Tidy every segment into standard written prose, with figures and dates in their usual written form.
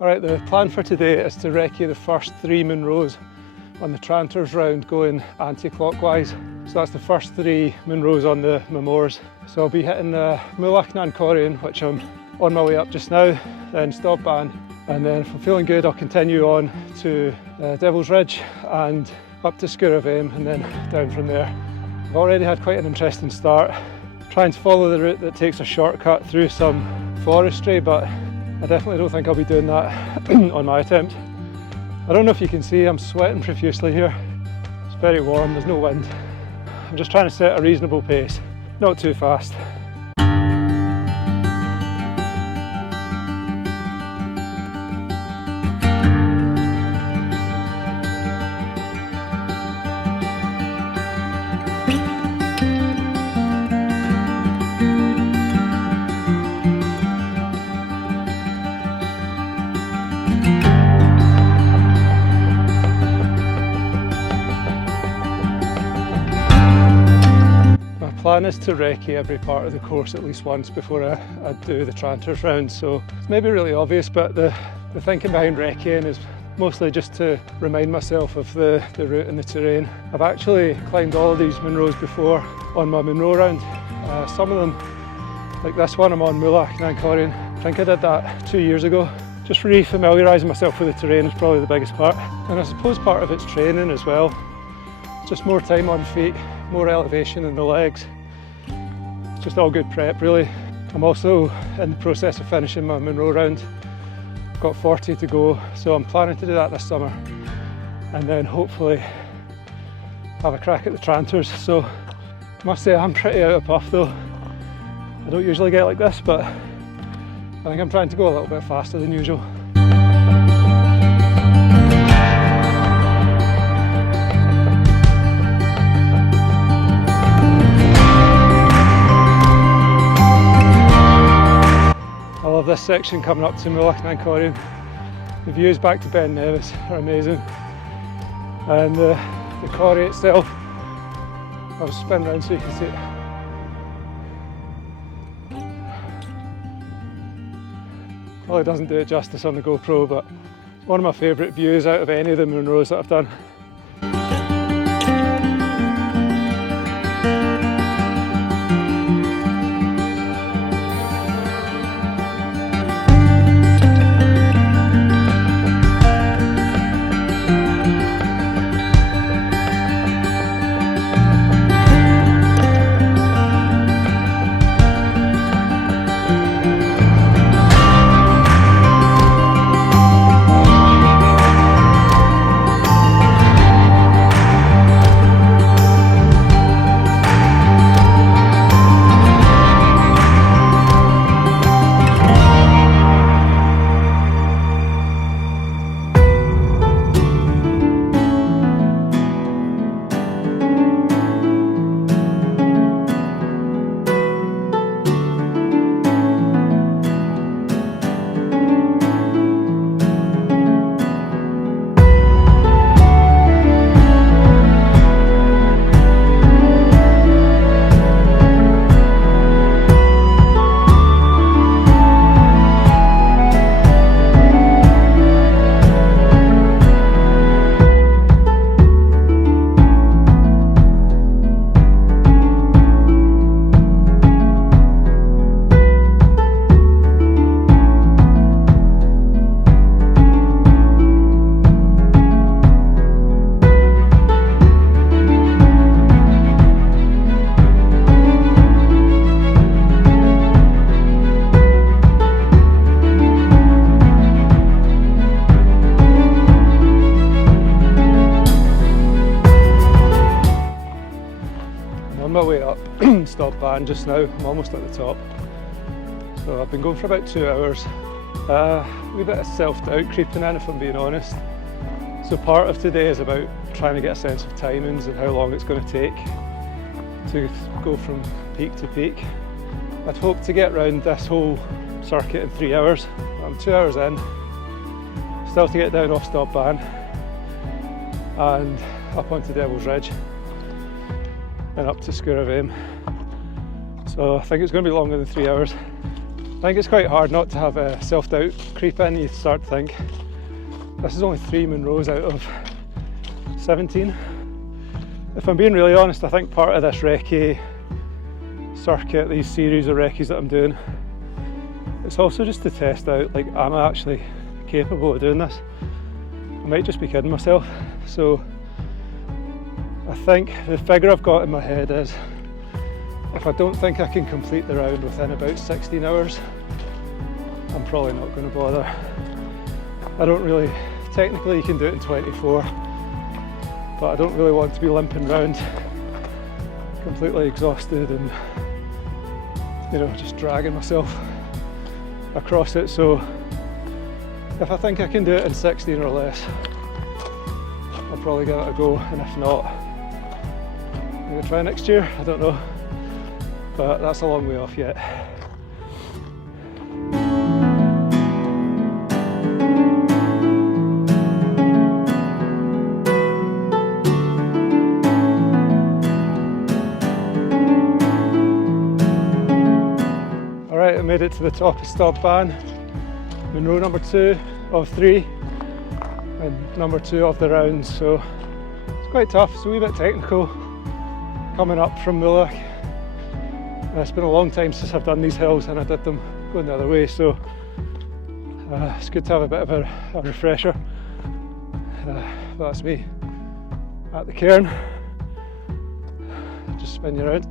Alright, the plan for today is to recce the first 3 Munros on the Tranter's round going anti-clockwise. So that's the first 3 Munros on the Moors. So I'll be hitting Mullach and Coirean, which I'm on my way up just now, then Stob Ban, and then if I'm feeling good I'll continue on to Devil's Ridge and up to Sgurr, and then down from there. I've already had quite an interesting start, trying to follow the route that takes a shortcut through some forestry, but I definitely don't think I'll be doing that on my attempt. I don't know if you can see, I'm sweating profusely here. It's very warm, there's no wind. I'm just trying to set a reasonable pace, not too fast. The plan is to recce every part of the course at least once before I do the Tranter's round, so it's maybe really obvious, but the thinking behind recceing is mostly just to remind myself of the route and the terrain. I've actually climbed all of these Munros before on my Munro round. Some of them, like this one I'm on Mullach and Coirean, I think I did that 2 years ago. Just re-familiarising myself with the terrain is probably the biggest part, and I suppose part of it's training as well. Just more time on feet, more elevation in the legs. It's just all good prep really. I'm also in the process of finishing my Munro round. I've got 40 to go, so I'm planning to do that this summer and then hopefully have a crack at the Tranters. So I must say I'm pretty out of puff though. I don't usually get like this, but I think I'm trying to go a little bit faster than usual. I love this section coming up to Mullach and Coirean. The views back to Ben Nevis are amazing, and the corrie itself, I'll spin around so you can see it. Probably doesn't do it justice on the GoPro, but it's one of my favourite views out of any of the Munros that I've done. My way up Stob Ban just now. I'm almost at the top. So I've been going for about 2 hours. A wee bit of self-doubt creeping in, if I'm being honest. So part of today is about trying to get a sense of timings and how long it's going to take to go from peak to peak. I'd hoped to get round this whole circuit in 3 hours. I'm 2 hours in. Still to get down off Stob Ban and up onto Devil's Ridge and up to Sgurr. So I think it's going to be longer than 3 hours. think it's quite hard not to have self-doubt creep in. You start to think, this is only 3 Munros out of 17. If I'm being really honest, I think part of this recce circuit, these series of recces that I'm doing, it's also just to test out, like, am I actually capable of doing this? I might just be kidding myself. So I think the figure I've got in my head is, if I don't think I can complete the round within about 16 hours, I'm probably not going to bother. I don't really, technically you can do it in 24, but I don't really want to be limping around completely exhausted and, you know, just dragging myself across it. So if I think I can do it in 16 or less, I'll probably give it a go, and if not, I'm going to try next year. I don't know, but that's a long way off yet. Alright, I made it to the top of Stob Ban, Munro number 2 of 3 and number 2 of the round, so it's quite tough. It's a wee bit technical coming up from Mullach. It's been a long time since I've done these hills, and I did them going the other way, so it's good to have a bit of a refresher. That's me at the cairn. Just spin you around.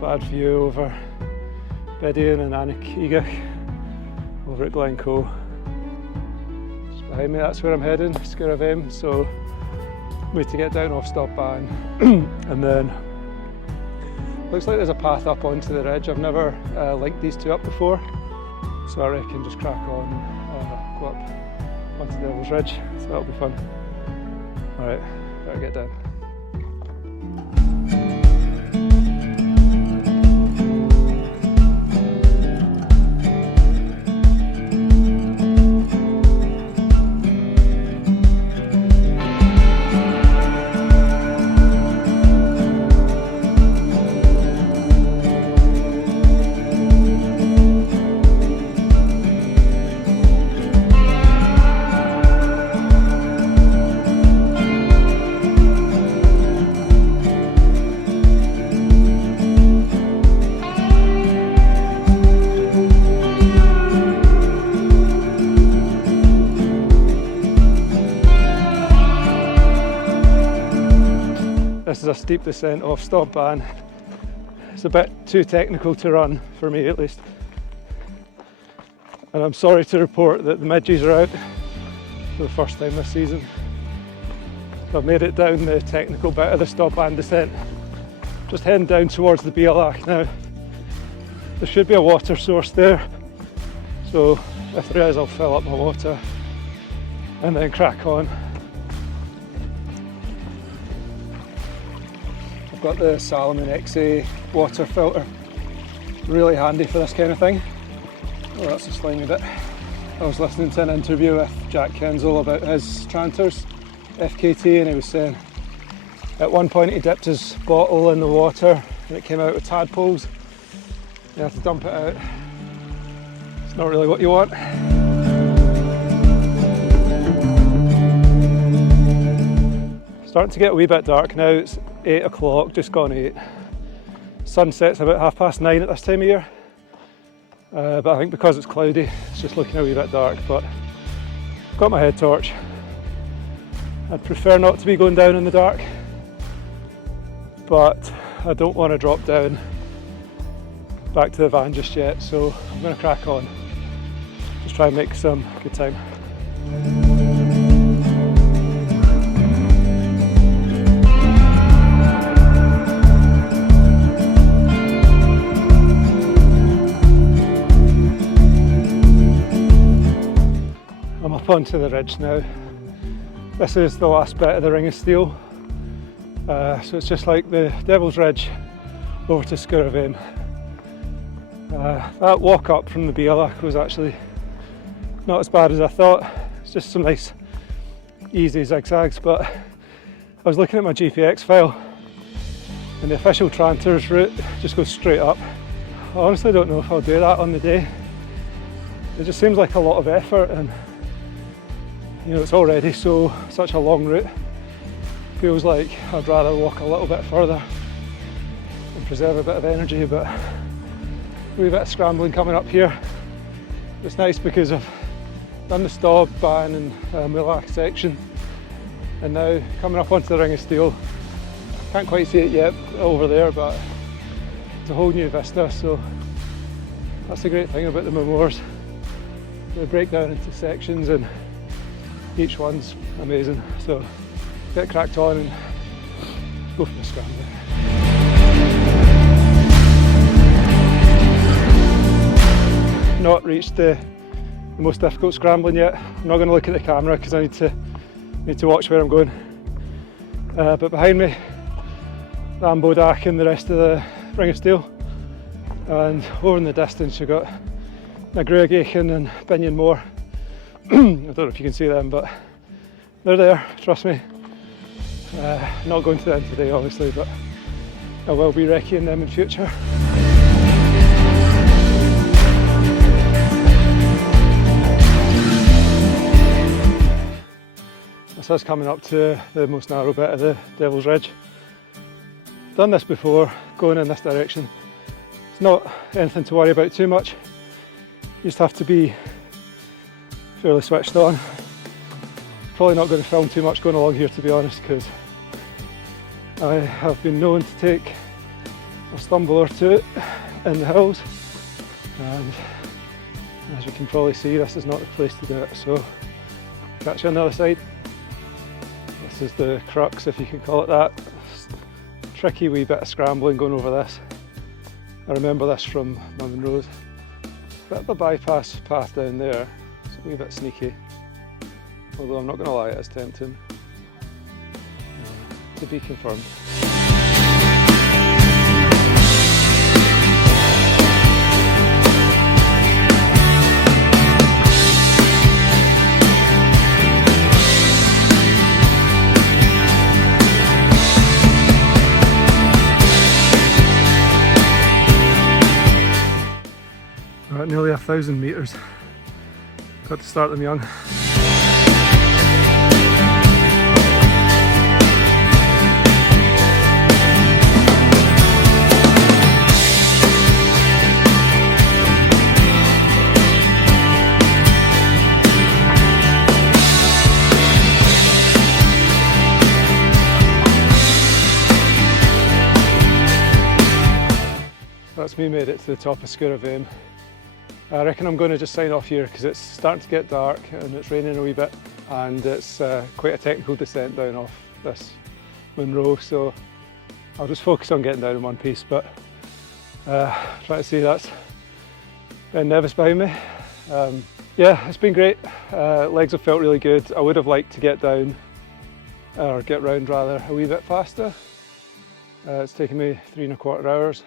Bad view over Bidian and Anakeegach over at Glencoe. Just behind me, that's where I'm heading, Sgurr, so we need to get down off Stob Ban and then looks like there's a path up onto the ridge. I've never linked these two up before, so I reckon just crack on and go up onto the Devil's Ridge, so that'll be fun. Alright, better get down. This is a steep descent off Stob Ban. It's a bit too technical to run, for me at least. And I'm sorry to report that the midges are out for the first time this season. So I've made it down the technical bit of the Stob Ban descent. Just heading down towards the Mìseach now. There should be a water source there, so if there is, I'll fill up my water and then crack on. Got the Salomon recce water filter, really handy for this kind of thing. Oh, that's a slimy bit. I was listening to an interview with Jack Kenzel about his Tranter's FKT, and he was saying at one point he dipped his bottle in the water and it came out with tadpoles. You have to dump it out. It's not really what you want. Starting to get a wee bit dark now. It's 8 o'clock, just gone 8. Sunset's about 9:30 at this time of year. But I think because it's cloudy, it's just looking a wee bit dark. But I've got my head torch. I'd prefer not to be going down in the dark, but I don't want to drop down back to the van just yet, so I'm going to crack on. Just try and make some good time. I'm up onto the ridge now. This is the last bit of the Ring of Steel. So it's just like the Devil's Ridge over to Sgurr. That walk up from the Mìseach was actually not as bad as I thought. It's It's just some nice easy zigzags, but I was looking at my GPX file and the official Tranter's route just goes straight up. I honestly don't know if I'll do that on the day. It just seems like a lot of effort, and you know, it's already such a long route. Feels like I'd rather walk a little bit further and preserve a bit of energy, but a wee bit of scrambling coming up here. It's nice because I've done the Stob Ban and Mullach section, and now coming up onto the Ring of Steel. Can't quite see it yet over there, but it's a whole new vista, so that's the great thing about the Munros. They break down into sections and each one's amazing, so get cracked on and go for the scrambling. Not reached the most difficult scrambling yet. I'm not going to look at the camera because I need to watch where I'm going. But behind me, the Ambodak and the rest of the Ring of Steel, and over in the distance you've got Nagruagachan and Binion Moor. I don't know if you can see them, but they're there, trust me. Not going to them today obviously, but I will be recceing them in future. This is coming up to the most narrow bit of the Devil's Ridge. Done this before, going in this direction. It's not anything to worry about too much. You just have to be fairly switched on. Probably not going to film too much going along here, to be honest, because I have been known to take a stumble or two in the hills, and as you can probably see, this is not the place to do it, so catch you on the other side. This is the crux, if you can call it that. Tricky wee bit of scrambling going over this. I remember this from my Munros. Bit of a bypass path down there, it's a wee bit sneaky, although I'm not going to lie, it is tempting. To be confirmed. We're at nearly 1,000 metres. Got to start them young. That's me made it to the top of Sgurr of Mhaim. I reckon I'm going to just sign off here because it's starting to get dark and it's raining a wee bit, and it's quite a technical descent down off this Munro, so I'll just focus on getting down in one piece. But try to see, that's Ben Nevis behind me. Yeah, it's been great. Legs have felt really good. I would have liked to get down, or get round rather, a wee bit faster. It's taken me 3¼ hours.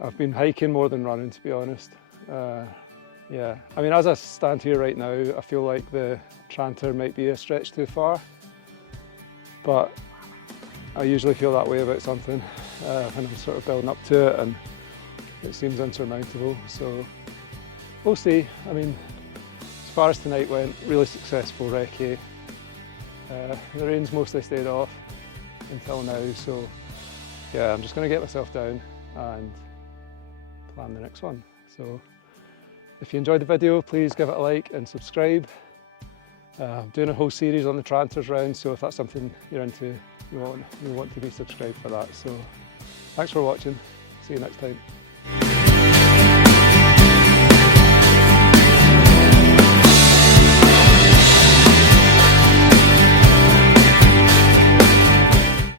I've been hiking more than running, to be honest. Yeah, I mean, as I stand here right now, I feel like the Tranter might be a stretch too far, but I usually feel that way about something when I'm sort of building up to it and it seems insurmountable, so we'll see. I mean, as far as tonight went, really successful recce. The rain's mostly stayed off until now, so yeah, I'm just going to get myself down and plan the next one. So if you enjoyed the video, please give it a like and subscribe. I'm doing a whole series on the Tranters round, so if that's something you're into, you want to be subscribed for that. So thanks for watching, see you next time.